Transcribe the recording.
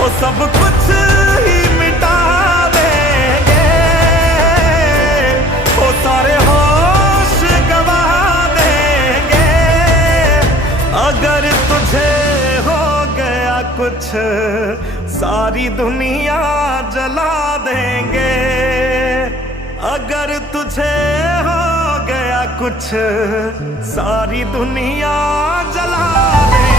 वो सब कुछ ही मिटा देंगे, वो सारे होश गवा देंगे। अगर तुझे हो गया कुछ सारी दुनिया जला देंगे। अगर तुझे हो गया कुछ सारी दुनिया जला देंगे।